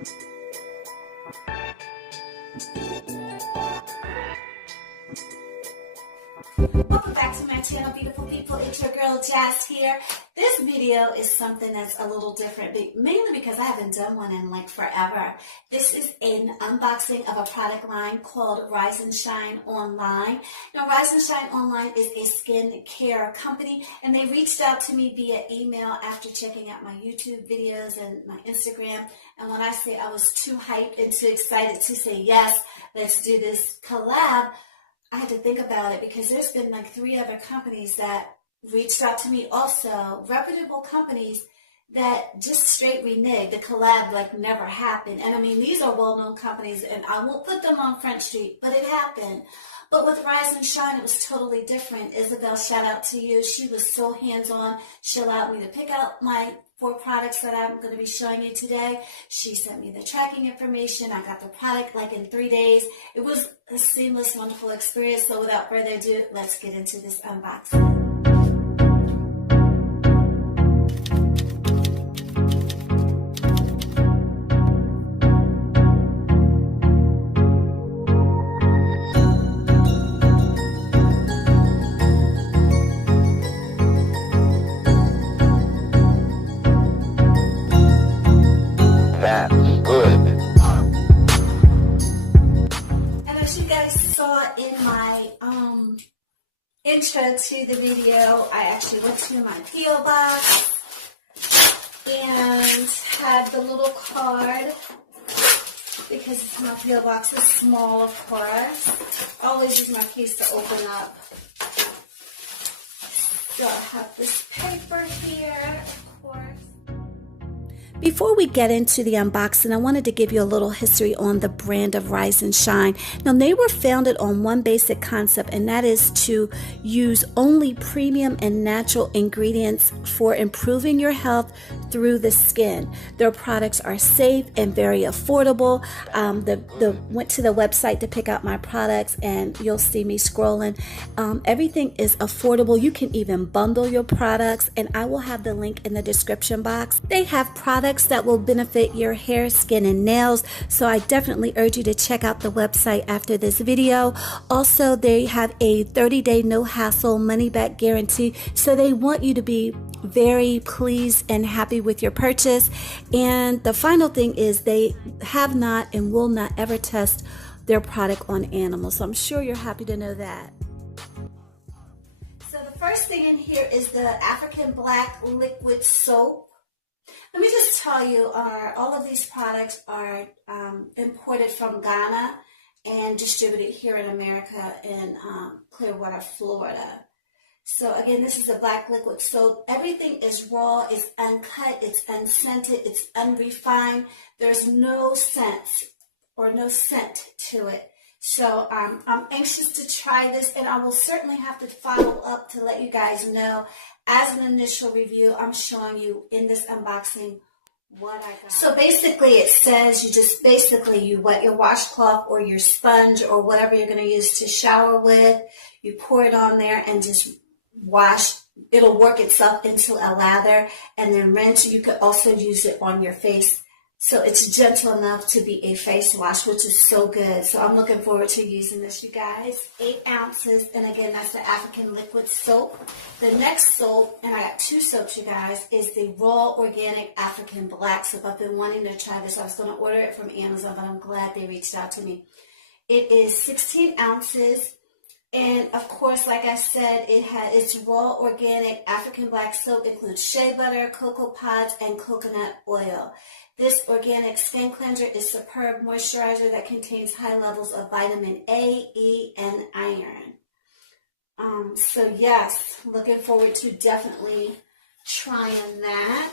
Welcome back to my channel, beautiful people. It's your girl Jazz here. This video is something that's a little different, mainly because I haven't done one in like forever. This is an unboxing of a product line called Rise and Shine Online. Now, Rise and Shine Online is a skin care company, and they reached out to me via email after checking out my YouTube videos and my Instagram. And when I say I was too hyped and too excited to say yes, let's do this collab, I had to think about it because there's been like 3 other companies that reached out to me also, reputable companies that just straight reneged. The collab like never happened. And I mean, these are well-known companies and I won't put them on Front Street, but it happened. But with Rise and Shine, it was totally different. Isabel, shout out to you. She was so hands-on. She allowed me to pick out my 4 products that I'm going to be showing you today. She sent me the tracking information. I got the product like in 3 days. It was a seamless, wonderful experience. So without further ado, let's get into this unboxing. In my intro to the video, I actually went to my P.O. box and had the little card because my P.O. box is small, of course. I always use my keys to open up. So I have this paper here, of course. Before we get into the unboxing, I wanted to give you a little history on the brand of Rise and Shine. Now, they were founded on one basic concept, and that is to use only premium and natural ingredients for improving your health through the skin. Their products are safe and very affordable. Went to the website to pick out my products, and you'll see me scrolling. Everything is affordable. You can even bundle your products, and I will have the link in the description box. They have products that will benefit your hair, skin, and nails. So I definitely urge you to check out the website after this video. Also, they have a 30-day no-hassle money-back guarantee. So they want you to be very pleased and happy with your purchase. And the final thing is they have not and will not ever test their product on animals. So I'm sure you're happy to know that. So the first thing in here is the African Black Liquid Soap. Let me just tell you, all of these products are imported from Ghana and distributed here in America in Clearwater, Florida. So again, this is the Black Liquid Soap. Everything is raw, it's uncut, it's unscented, it's unrefined. There's no scent or no scent to it. So I'm anxious to try this, and I will certainly have to follow up to let you guys know. As an initial review, I'm showing you in this unboxing what I got. So basically it says you wet your washcloth or your sponge or whatever you're going to use to shower with. You pour it on there and just wash. It'll work itself into a lather and then rinse. You could also use it on your face. So it's gentle enough to be a face wash, which is so good. So I'm looking forward to using this, you guys. 8 ounces, and again, that's the African Liquid Soap. The next soap, and I got 2 soaps, you guys, is the Raw Organic African Black Soap. I've been wanting to try this. I was going to order it from Amazon, but I'm glad they reached out to me. It is 16 ounces. And of course, like I said, it's raw organic African black soap. Includes shea butter, cocoa pods, and coconut oil. This organic skin cleanser is superb moisturizer that contains high levels of vitamin A, E, and iron. So yes, looking forward to definitely trying that.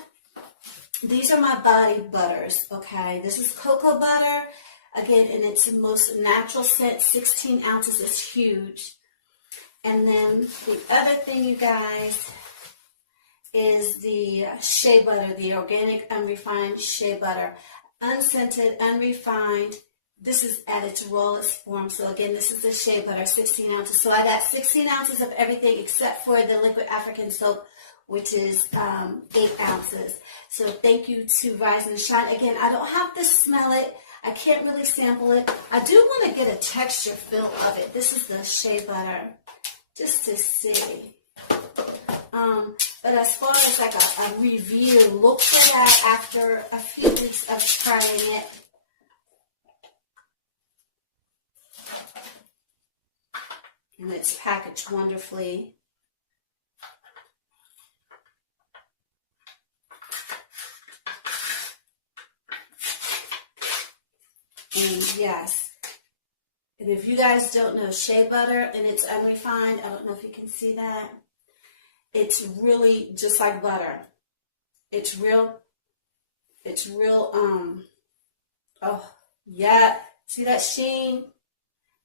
These are my body butters, okay? This is cocoa butter. Again, in its most natural scent, 16 ounces is huge. And then the other thing, you guys, is the shea butter, the organic unrefined shea butter. Unscented, unrefined. This is at its rawest form. So again, this is the shea butter, 16 ounces. So I got 16 ounces of everything except for the liquid African soap, which is 8 ounces. So thank you to Rise and Shine. Again, I don't have to smell it. I can't really sample it. I do want to get a texture feel of it. This is the shea butter, just to see. But as far as like a review, look for that after a few weeks of trying it. And it's packaged wonderfully. And yes, and if you guys don't know shea butter and it's unrefined, I don't know if you can see that. It's really just like butter. It's real, oh, yeah. See that sheen?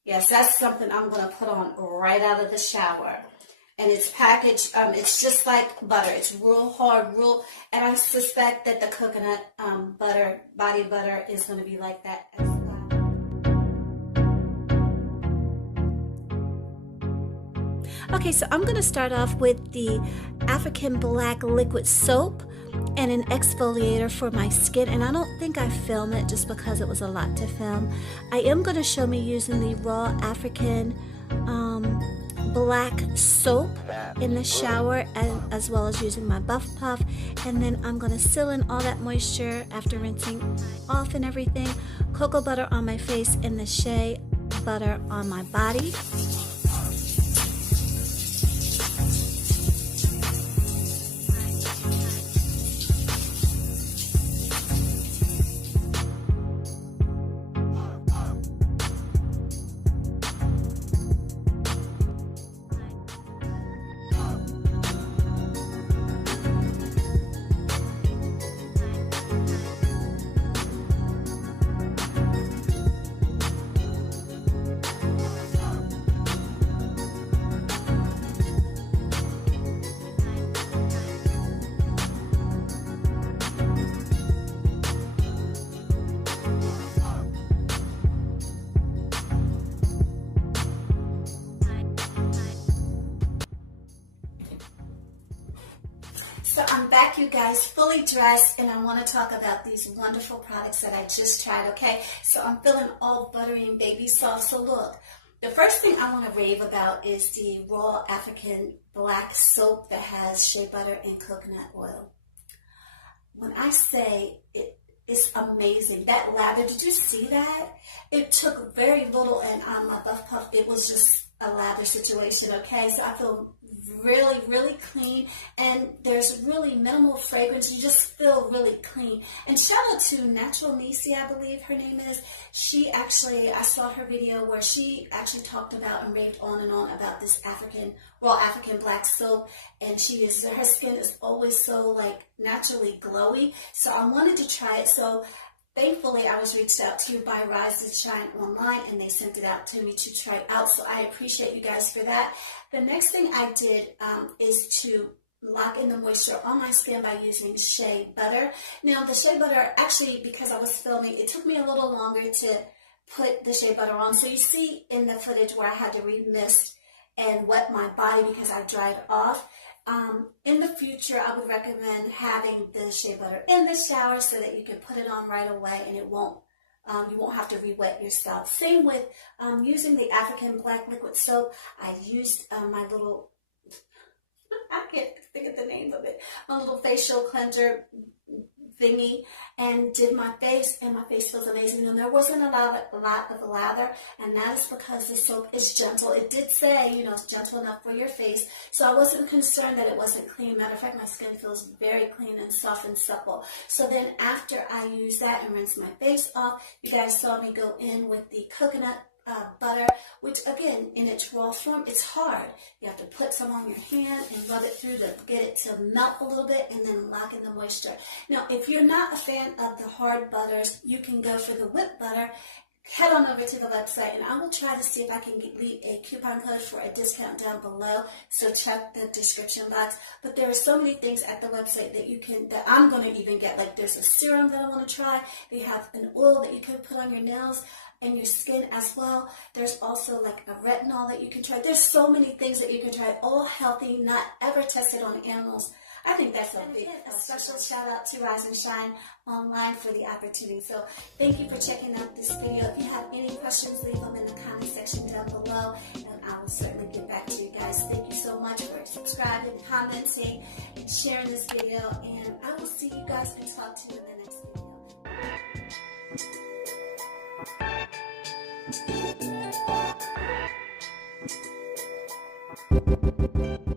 Yes, that's something I'm going to put on right out of the shower. And it's packaged, it's just like butter. It's real hard, and I suspect that the coconut butter, body butter, is going to be like that as well. Okay, so I'm going to start off with the African Black liquid soap and an exfoliator for my skin, and I don't think I filmed it just because it was a lot to film. I am going to show me using the raw African black soap in the shower, and as well as using my buff puff, and then I'm going to seal in all that moisture after rinsing off and everything. Cocoa butter on my face and the shea butter on my body. So I'm back, you guys, fully dressed, and I want to talk about these wonderful products that I just tried, okay? So I'm feeling all buttery and baby soft. So look, the first thing I want to rave about is the raw African black soap that has shea butter and coconut oil. When I say it is amazing, that lather, did you see that? It took very little, and on my buff puff, it was just a lather situation, okay? So I feel really, really clean, and there's really minimal fragrance. You just feel really clean. And shout out to Natural Nisi, I believe her name is. She actually, I saw her video where she actually talked about and raved on and on about this raw African black soap, and her skin is always so like naturally glowy. So I wanted to try it. So thankfully, I was reached out to by Rise and Shine online, and they sent it out to me to try it out. So I appreciate you guys for that. The next thing I did is to lock in the moisture on my skin by using shea butter. Now, the shea butter, actually, because I was filming, it took me a little longer to put the shea butter on. So you see in the footage where I had to remist and wet my body because I dried off. In the future, I would recommend having the shea butter in the shower so that you can put it on right away, and it won't you won't have to re-wet yourself. Same with using the African Black liquid soap. I used my little, I can't think of the name of it, my little facial cleanser thingy, and did my face, and my face feels amazing. And there wasn't a lot of lather, and that is because the soap is gentle. It did say, you know, it's gentle enough for your face, so I wasn't concerned that it wasn't clean. Matter of fact, my skin feels very clean and soft and supple. So then after I use that and rinse my face off, you guys saw me go in with the coconut butter, which again, in its raw form, it's hard. You have to put some on your hand and rub it through to get it to melt a little bit, and then lock in the moisture. Now, if you're not a fan of the hard butters, you can go for the whipped butter. Head on over to the website, and I will try to see if I can leave a coupon code for a discount down below, so check the description box. But there are so many things at the website that I'm going to even get. Like, there's a serum that I want to try. They have an oil that you can put on your nails and your skin as well. There's also like a retinol that you can try. There's so many things that you can try, all healthy, not ever tested on animals. I think that's a special shout out to Rise and Shine Online for the opportunity. So thank you for checking out this video. If you have any questions, leave them in the comment section down below, and I will certainly get back to you guys. Thank you so much for subscribing, commenting, and sharing this video, and I will see you guys and talk to you in the next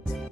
video.